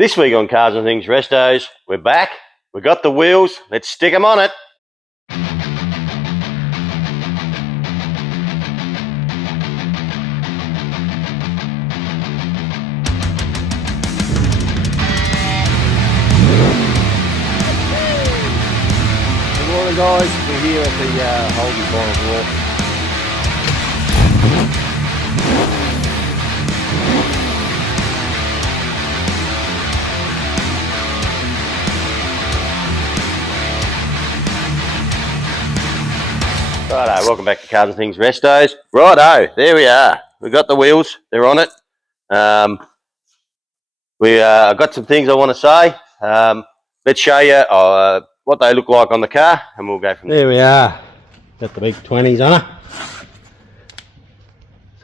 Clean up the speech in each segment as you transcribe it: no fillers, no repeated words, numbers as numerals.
This week on Cars and Things Restos, we're back. We got the wheels. Let's stick them on it. Good morning, guys. We're here at the Holden Final Wharf. Righto, welcome back to Cars and Things Restos. Righto, there we are. We've got the wheels, they're on it. I've got some things I want to say. Let's show you what they look like on the car and we'll go from there. There we are. Got the big 20s on it.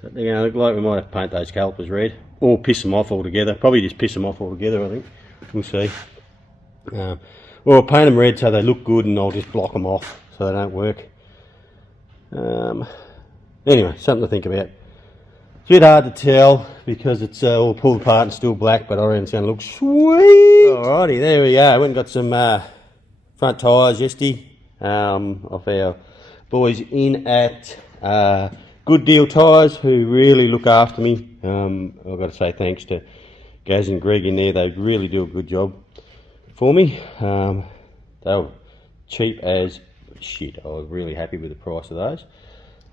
So they're going to look like. We might have to paint those calipers red or piss them off altogether. Probably just piss them off altogether, I think. We'll see. Or paint them red so they look good and I'll just block them off so they don't work. Anyway, something to think about. It's a bit hard to tell because it's all pulled apart and still black, but I reckon it's going to look sweet. Alrighty, there we go. Went and got some front tyres yesterday off our boys in at Good Deal Tyres, who really look after me. I've got to say thanks to Gaz and Greg in there. They really do a good job for me. They were cheap as shit. I was really happy with the price of those.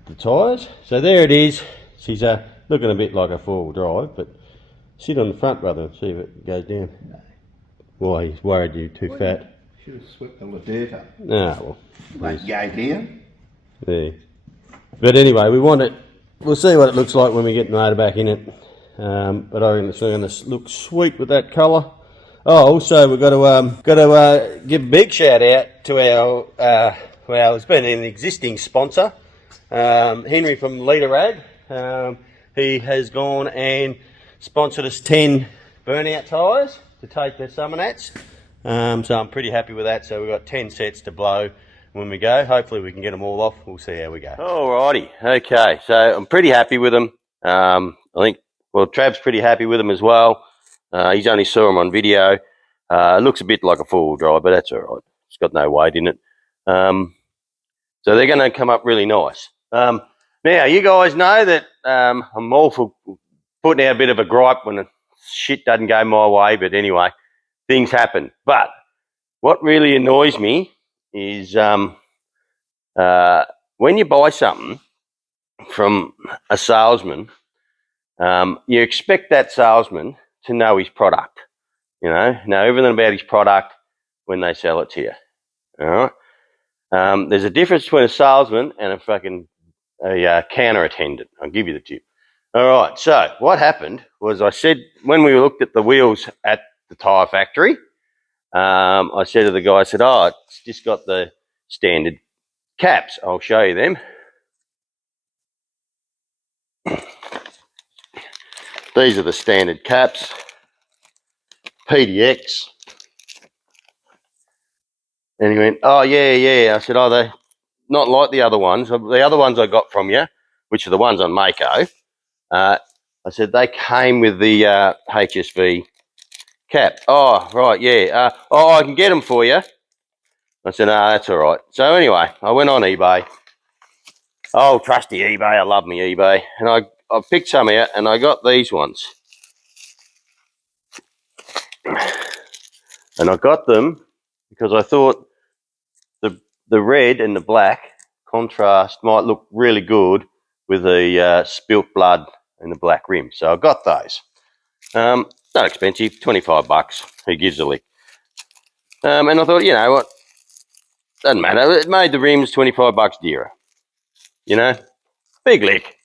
The tyres. So there it is. She's looking a bit like a four-wheel drive, but sit on the front, brother, and see if it goes down. No. Why, he's worried you're too fat. Should have swept all the dirt up. Ah, well. Like go down. Yeah. But anyway, we'll see what it looks like when we get the motor back in it. But I reckon it's going to look sweet with that colour. Oh, also we've got to give a big shout out to our it's been an existing sponsor, Henry from Leader Rag. He has gone and sponsored us 10 burnout tyres to take the Summernats. So I'm pretty happy with that. So we've got 10 sets to blow when we go. Hopefully we can get them all off. We'll see how we go. Alrighty, okay. So I'm pretty happy with them. I think, well, Trav's pretty happy with them as well. He's only saw them on video. It looks a bit like a four-wheel drive, but that's all right. It's got no weight in it. So they're going to come up really nice. Now, you guys know that I'm all for putting out a bit of a gripe when shit doesn't go my way, but anyway, things happen. But what really annoys me is when you buy something from a salesman, you expect that salesman to know his product, know everything about his product when they sell it to you. All right. There's a difference between a salesman and a counter attendant. I'll give you the tip. All right. So what happened was I said when we looked at the wheels at the tyre factory, I said to the guy, I said, "Oh, it's just got the standard caps. I'll show you them." These are the standard caps, PDX. And he went, "Oh, yeah." I said, "Oh, they're not like the other ones. The other ones I got from you, which are the ones on Mako." I said, "They came with the HSV cap." "Oh, right, yeah. I can get them for you." I said, "No, that's all right." So anyway, I went on eBay. Oh, trusty eBay. I love me eBay. And I picked some out and I got these ones. And I got them because I thought the red and the black contrast might look really good with the spilt blood and the black rim. So I got those. Not expensive, 25 bucks. Who gives a lick? And I thought, you know what? Doesn't matter. It made the rims 25 bucks dearer. Big lick.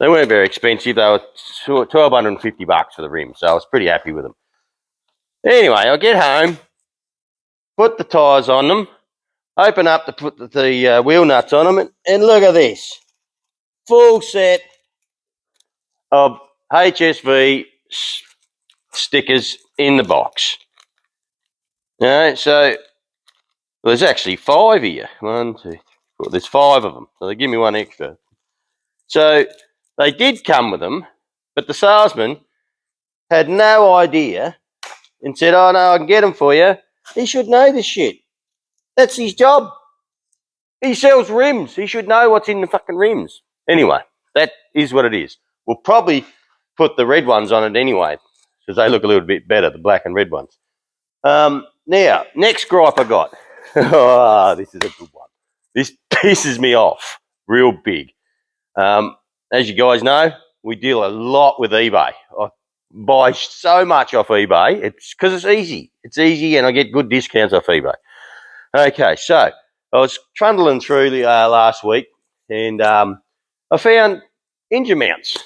They weren't very expensive. They were 1,250 bucks for the rims. So I was pretty happy with them. Anyway, I get home, put the tyres on them, open up to put the wheel nuts on them, and look at this. Full set of HSV stickers in the box. So there's actually 5 here. 1, 2, 3, 4. There's 5 of them. So they give me one extra. So they did come with them, but the salesman had no idea and said, oh, no, I can get them for you, he should know this shit. That's his job. He sells rims. He should know what's in the fucking rims. Anyway, that is what it is. We'll probably put the red ones on it anyway, because they look a little bit better, the black and red ones. Now, next gripe I got. Oh, this is a good one. This pisses me off real big. As you guys know, we deal a lot with eBay. I buy so much off eBay. It's because it's easy. It's easy, and I get good discounts off eBay. Okay, so I was trundling through the last week, and I found engine mounts.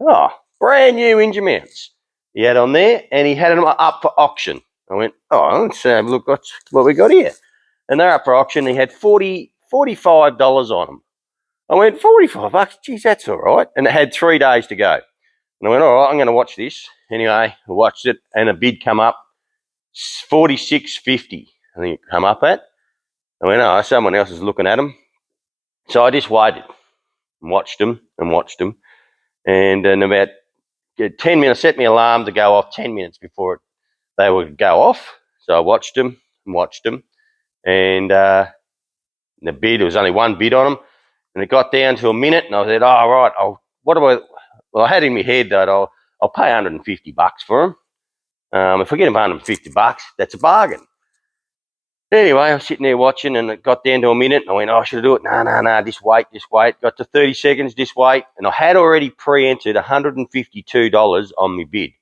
Oh, brand new engine mounts he had on there, and he had them up for auction. I went, oh, let's have a look what we got here. And they're up for auction. He had $45 on them. I went, $45? Geez, that's all right. And it had 3 days to go. And I went, all right, I'm going to watch this. Anyway, I watched it, and a bid come up, $46.50, I think it come up at. I went, oh, someone else is looking at them. So I just waited and watched them. And in about 10 minutes, set my alarm to go off 10 minutes before they would go off. So I watched them. And the bid, there was only one bid on them. And it got down to a minute, and I said, oh, right, I had in my head that I'll pay $150 for them. If I get them $150, that's a bargain. Anyway, I was sitting there watching, and it got down to a minute, and I went, oh, should I do it? No, just wait. Got to 30 seconds, just wait. And I had already pre-entered $152 on my bid.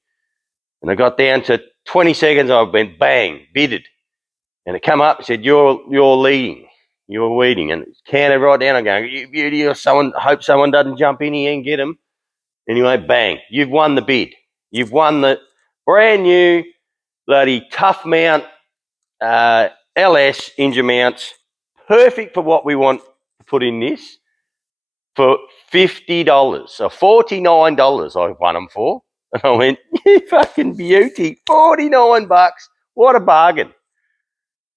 And I got down to 20 seconds, I went, bang, bidded. And it come up and said, you're leading. You're leading. And it counted right down. I'm going, you beauty, or someone, hope someone doesn't jump in here and get them. Anyway, bang, you've won the bid. You've won the brand new bloody tough mount LS engine mounts, perfect for what we want to put in this, for $50 or $49 I won them for. And I went, you fucking beauty, $49, what a bargain.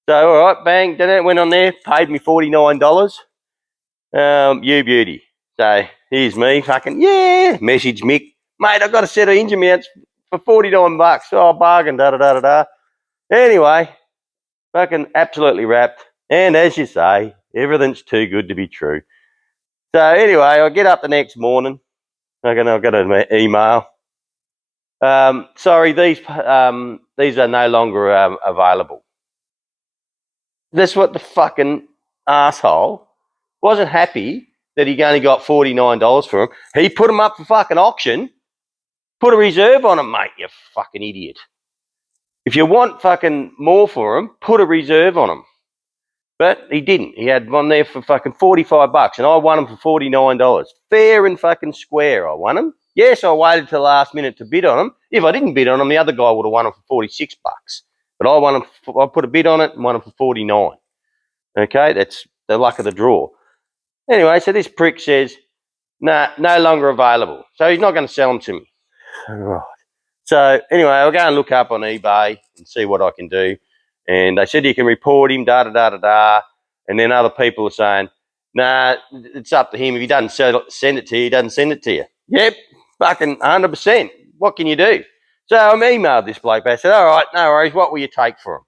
So, all right, bang, then it went on there, paid me $49. You beauty. So, here's me, fucking, yeah, message Mick, mate, I've got a set of engine mounts for $49. Oh, bargain, da-da-da-da-da. Anyway, fucking absolutely wrapped. And as you say, everything's too good to be true. So anyway, I get up the next morning. I got an email. Sorry, these are no longer available. That's what the fucking asshole wasn't happy that he only got $49 for them. He put them up for fucking auction. Put a reserve on them, mate, you fucking idiot. If you want fucking more for them, put a reserve on them. But he didn't. He had one there for fucking $45, and I won them for $49. Fair and fucking square, I won them. Yes, I waited till the last minute to bid on them. If I didn't bid on them, the other guy would have won them for $46. But I won them. I put a bid on it and won them for $49. Okay, that's the luck of the draw. Anyway, so this prick says, nah, no longer available. So he's not going to sell them to me. Right. So anyway, I'll go and look up on eBay and see what I can do. And they said you can report him, da-da-da-da-da. And then other people are saying, nah, it's up to him. If he doesn't send it to you, he doesn't send it to you. Yep, fucking 100%. What can you do? So I emailed this bloke back. I said, all right, no worries. What will you take for him?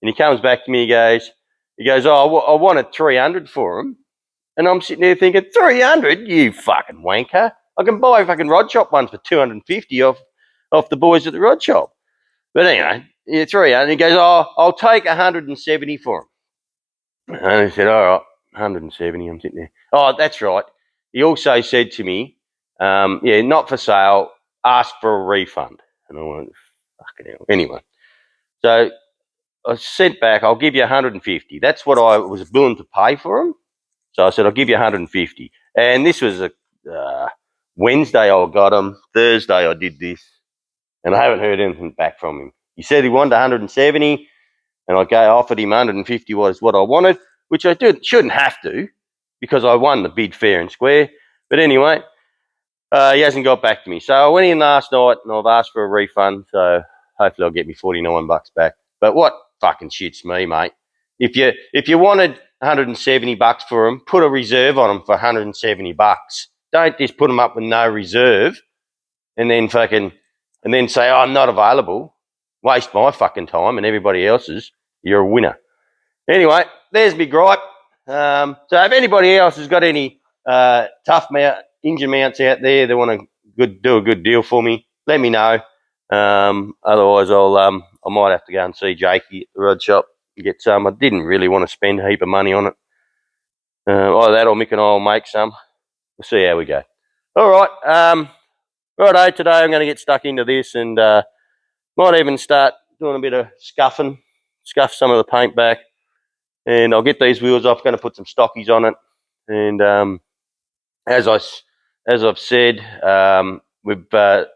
And he comes back to me. He goes, oh, I wanted $300 for him. And I'm sitting there thinking, $300? You fucking wanker. I can buy fucking rod shop ones for $250 off the boys at the rod shop. But anyway, yeah, $300. And he goes, oh, I'll take $170 for him. And I said, all right, $170. I'm sitting there. Oh, that's right. He also said to me, yeah, not for sale, ask for a refund. And I went, fucking hell. Anyway, so I sent back, I'll give you $150. That's what I was willing to pay for him. So I said, I'll give you $150. And this was a Wednesday I got him. Thursday I did this. And I haven't heard anything back from him. He said he wanted $170, and I offered him $150 was what I wanted, which I shouldn't have to, because I won the bid fair and square. But anyway, he hasn't got back to me. So I went in last night, and I've asked for a refund, so hopefully I'll get me $49 back. But what fucking shits me, mate? If you wanted $170 for them, put a reserve on them for $170. Don't just put them up with no reserve, and then say, oh, I'm not available. waste my fucking time and everybody else's, you're a winner. Anyway, there's my gripe. So if anybody else has got any tough engine mounts out there that want to do a good deal for me, let me know. Otherwise, I might have to go and see Jakey at the rod shop and get some. I didn't really want to spend a heap of money on it. Either that or Mick and I will make some. We'll see how we go. All right. Righto, today I'm going to get stuck into this and might even start doing a bit of scuff some of the paint back. And I'll get these wheels off. I'm going to put some stockies on it. And as I've said,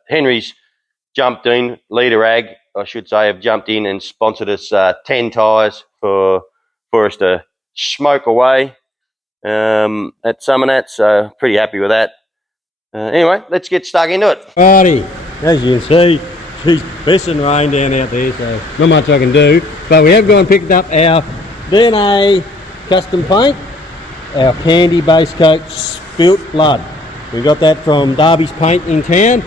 Henry's jumped in, Leader Ag, I should say, have jumped in and sponsored us 10 tyres for us to smoke away at Summernats. So pretty happy with that. Anyway, let's get stuck into it. Righty, as you can see, it's pissing rain down out there, so not much I can do. But we have gone and picked up our DNA custom paint, our candy base coat Spilt Blood. We got that from Darby's Paint in town,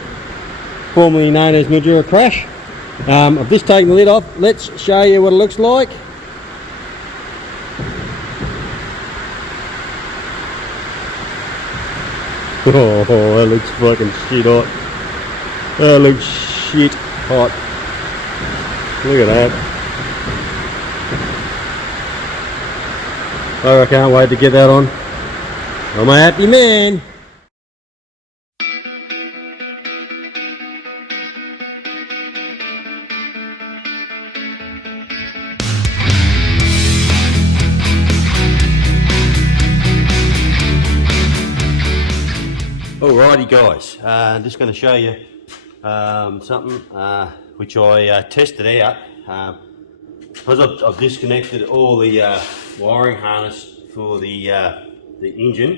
formerly known as Mildura Crash. I've just taken the lid off. Let's show you what it looks like. Oh, that looks fucking shit hot. That looks shit hot. Look at that. Oh, I can't wait to get that on. I'm a happy man. Alrighty guys, I'm just going to show you something which I tested out. Because I've disconnected all the wiring harness for the engine,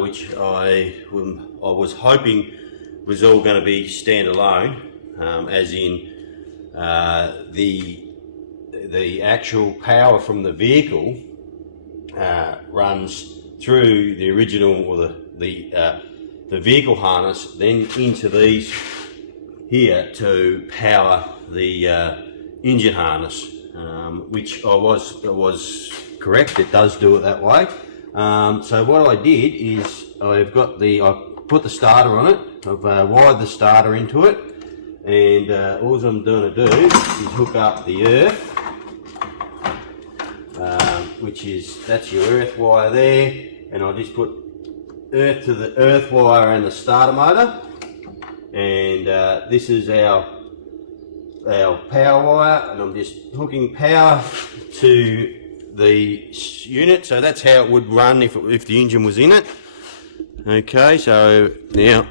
which I was hoping was all going to be standalone, as in the actual power from the vehicle runs through the original or the vehicle harness, then into these here to power the engine harness, which I was correct. It does do it that way. So what I did is I put the starter on it. I've wired the starter into it, and all I'm going to do is hook up the earth, that's your earth wire there, and I'll just put earth to the earth wire and the starter motor, and this is our power wire, and I'm just hooking power to the unit. So that's how it would run if the engine was in it. Okay, so now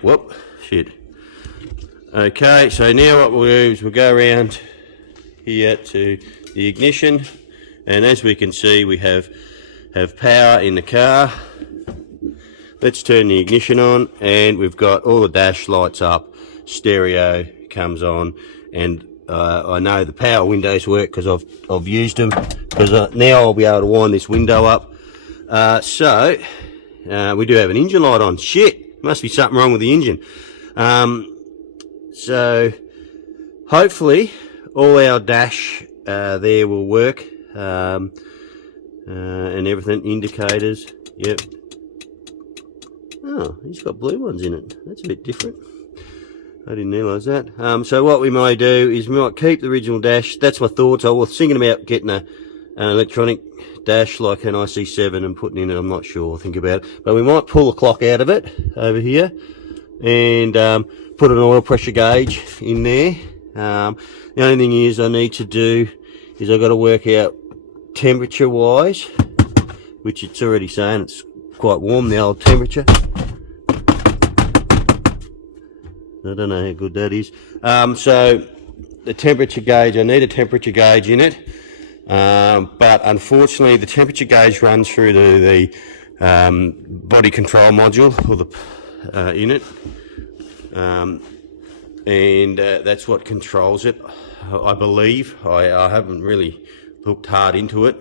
okay, so now what we'll do is we'll go around here to the ignition, and as we can see, we have power in the car. Let's turn the ignition on, and we've got all the dash lights up, stereo comes on, and I know the power windows work because I've used them, because now I'll be able to wind this window up. So we do have an engine light on. Shit, must be something wrong with the engine. So hopefully all our dash there will work, and everything, indicators, yep. Oh, he's got blue ones in it. That's a bit different. I didn't realise that. So what we might do is we might keep the original dash. That's my thoughts. I was thinking about getting an electronic dash like an IC7 and putting in it. I'm not sure. I'll think about it. But we might pull the clock out of it over here and put an oil pressure gauge in there. The only thing is I need to do is I've got to work out temperature wise, which it's already saying it's quite warm, the old temperature. I don't know how good that is. So the temperature gauge, I need a temperature gauge in it, but unfortunately the temperature gauge runs through the body control module or the in it, and that's what controls it, I believe. I haven't really looked hard into it.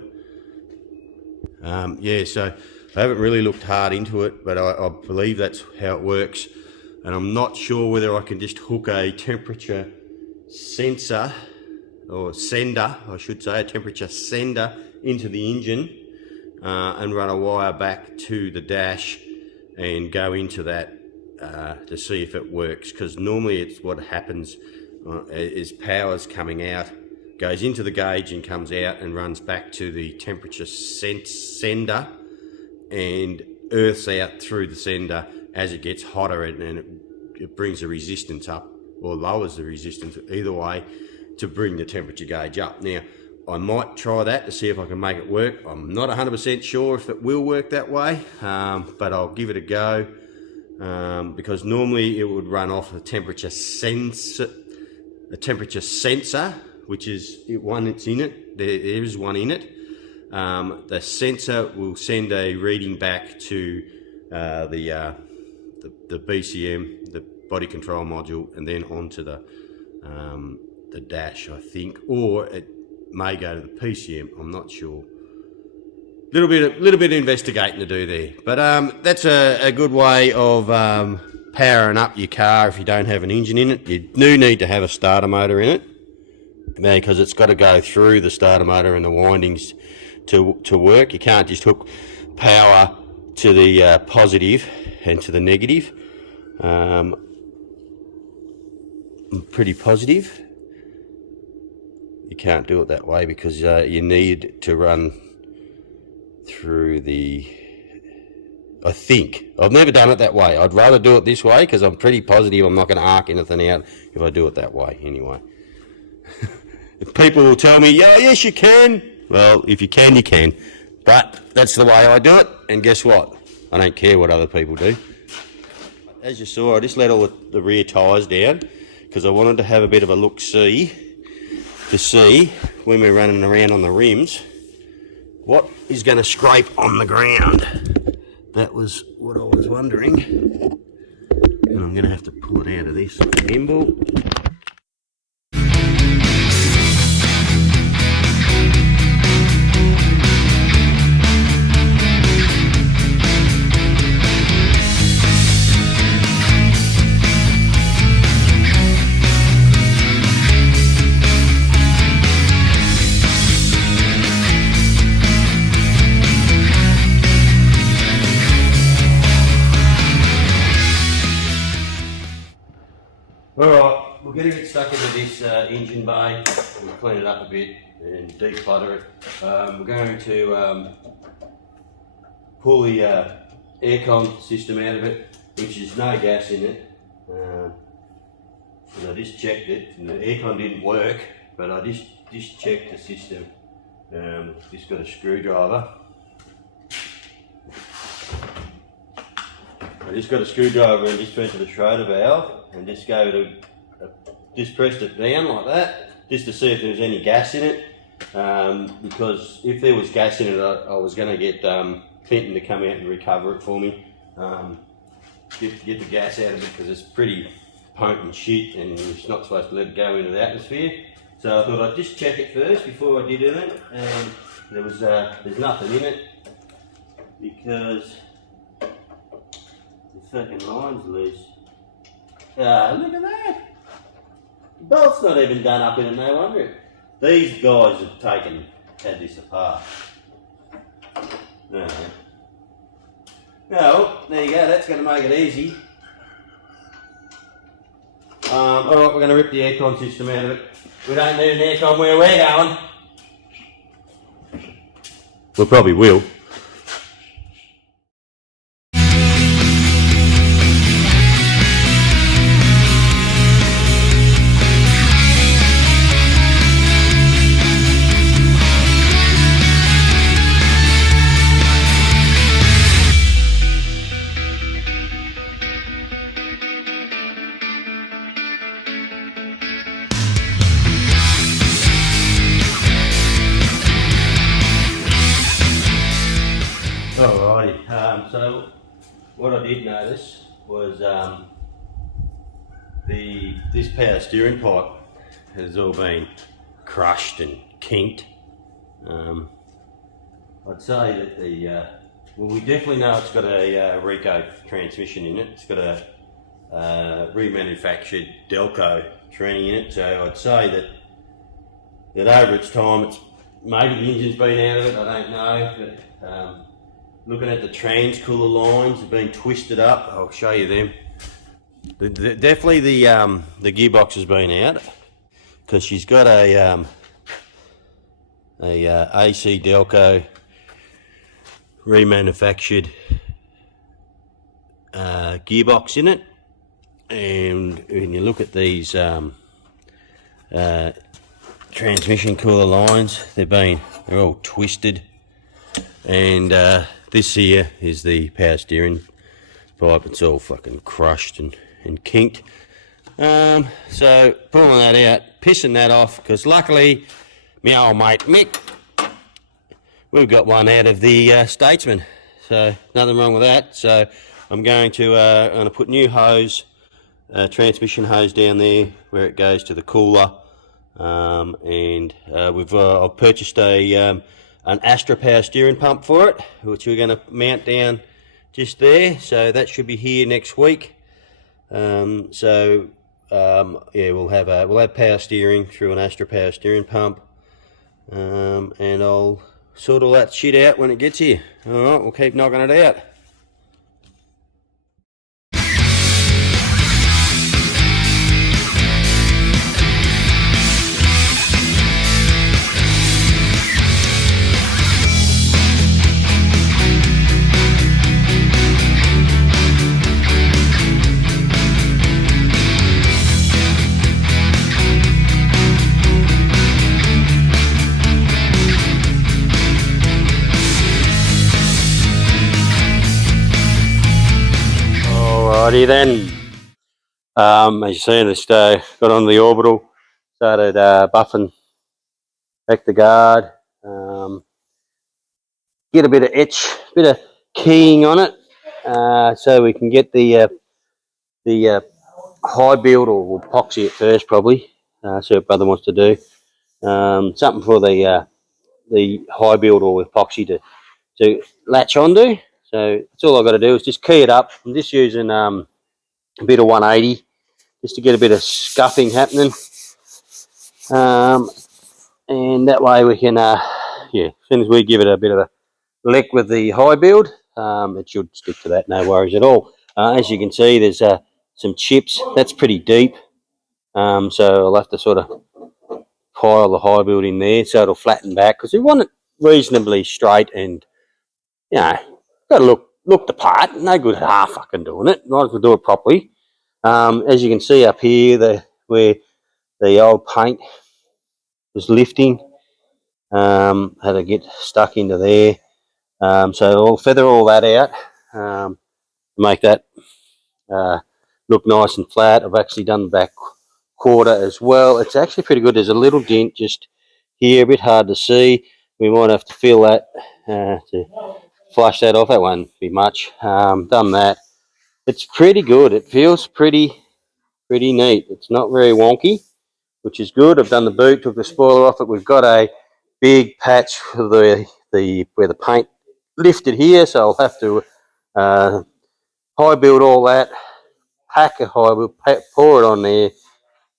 Yeah, so I haven't really looked hard into it, but I believe that's how it works. And I'm not sure whether I can just hook a temperature sensor, or sender, I should say, a temperature sender into the engine, and run a wire back to the dash and go into that to see if it works, because normally it's what happens is power's coming out, goes into the gauge and comes out and runs back to the temperature sender and earths out through the sender as it gets hotter, and it brings the resistance up or lowers the resistance, either way, to bring the temperature gauge up. Now, I might try that to see if I can make it work. I'm not 100% sure if it will work that way, but I'll give it a go, because normally it would run off a temperature sensor, which is one that's in it. There is one in it. The sensor will send a reading back to the BCM, the body control module, and then onto the dash, I think, or it may go to the PCM. I'm not sure. Little bit of investigating to do there, but that's a good way of powering up your car if you don't have an engine in it. You do need to have a starter motor in it, because it's got to go through the starter motor and the windings to work. You can't just hook power to the positive and to the negative. I'm pretty positive you can't do it that way, because you need to run through the, I think, I've never done it that way. I'd rather do it this way, because I'm pretty positive I'm not going to arc anything out if I do it that way anyway. People will tell me, yeah, yes you can. Well, if you can, you can. But that's the way I do it, and guess what? I don't care what other people do. As you saw, I just let all the rear tyres down, because I wanted to have a bit of a look-see, to see, when we're running around on the rims, what is going to scrape on the ground. That was what I was wondering. And I'm going to have to pull it out of this gimbal. Alright, we're going to get stuck into this engine bay. We'll clean it up a bit and declutter it. We're going to pull the aircon system out of it, which is no gas in it. And I just checked it, and the aircon didn't work, but I just checked the system. Just got a screwdriver. I just got a screwdriver and just went to the Schroeder valve and just just pressed it down like that, just to see if there was any gas in it. Because if there was gas in it, I was going to get Clinton to come out and recover it for me. Get the gas out of it, because it's pretty potent shit and it's not supposed to let it go into the atmosphere. So I thought I'd just check it first before I did it, and there's nothing in it, because the fucking line's loose. Look at that! The bolt's not even done up in it, no wonder. These guys have had this apart. No. No, there you go, that's going to make it easy. Alright, we're going to rip the aircon system out of it. We don't need an aircon where we're going. We probably will. Alrighty, so what I did notice was this power steering pipe has all been crushed and kinked. I'd say that well, we definitely know it's got a Rico transmission in it. It's got a remanufactured Delco tranny in it. So I'd say that over its time, it's maybe the engine's been out of it. I don't know, but looking at the trans cooler lines, have been twisted up. I'll show you them. Definitely the gearbox has been out because she's got a AC Delco remanufactured gearbox in it, and when you look at these transmission cooler lines, they're all twisted, and this here is the power steering pipe. It's all fucking crushed and kinked. So pulling that out, pissing that off, because luckily my old mate Mick, we've got one out of the Statesman, so nothing wrong with that. So I'm going to put new hose, transmission hose down there where it goes to the cooler, and I've purchased an Astra power steering pump for it, which we're going to mount down just there. So that should be here next week. Yeah, we'll have power steering through an Astra power steering pump, and I'll sort all that shit out when it gets here. All right, we'll keep knocking it out. Alrighty then, as you see, I just got on the orbital, started buffing back the guard, get a bit of etch, bit of keying on it, so we can get the high build, or epoxy at first probably, see what brother wants to do, something for the high build or epoxy to latch onto. So that's all I've got to do is just key it up. I'm just using a bit of 180 just to get a bit of scuffing happening, and that way we can, yeah, as soon as we give it a bit of a lick with the high build, it should stick to that, no worries at all. As you can see, there's some chips. That's pretty deep, so I'll have to sort of pile the high build in there so it'll flatten back, because we want it reasonably straight and, you know, got to look the part. No good half fucking doing it. Might as well do it properly. As you can see up here, where the old paint was lifting, had to get stuck into there. So I'll feather all that out, make that look nice and flat. I've actually done the back quarter as well. It's actually pretty good. There's a little dent just here, a bit hard to see. We might have to feel that to flush that off. That won't be much. Done that. It's pretty good. It feels pretty neat. It's not very wonky, which is good. I've done the boot, took the spoiler off it. We've got a big patch for where the paint lifted here, so I'll have to high build all that, pack a high build, pour it on there,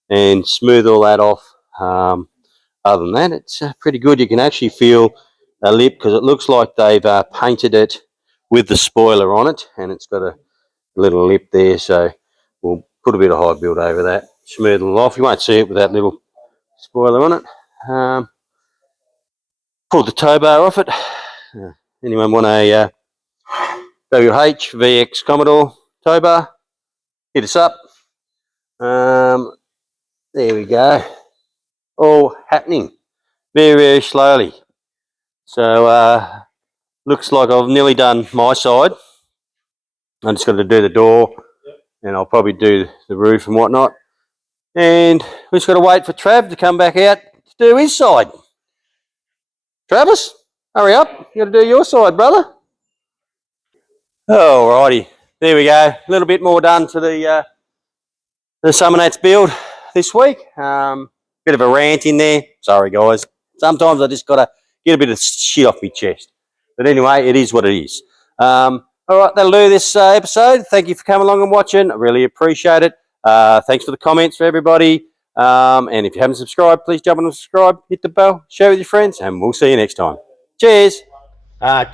and smooth all that off. Other than that, it's pretty good. You can actually feel a lip, because it looks like they've painted it with the spoiler on it, and it's got a little lip there, so we'll put a bit of high build over that, smooth it off. You won't see it with that little spoiler on it. Pulled the tow bar off it. Anyone want a WH VX Commodore tow bar? Hit us up. There we go. All happening very slowly. So looks like I've nearly done my side. I'm just got to do the door, and I'll probably do the roof and whatnot. And we've just got to wait for Trav to come back out to do his side. Travis, hurry up. You got to do your side, brother. Alrighty. There we go. A little bit more done to the Summernats build this week. Bit of a rant in there. Sorry, guys. Sometimes I just got to get a bit of shit off my chest. But anyway, it is what it is. All right, that'll do this episode. Thank you for coming along and watching. I really appreciate it. Thanks for the comments for everybody. And if you haven't subscribed, please jump on and subscribe, hit the bell, share with your friends, and we'll see you next time. Cheers.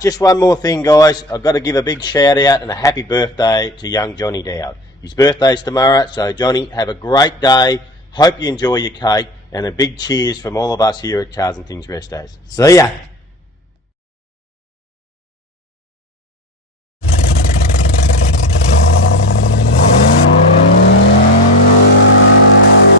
Just one more thing, guys. I've got to give a big shout out and a happy birthday to young Johnny Dowd. His birthday's tomorrow, so Johnny, have a great day. Hope you enjoy your cake, and a big cheers from all of us here at Cars and Things Rest Days. See ya.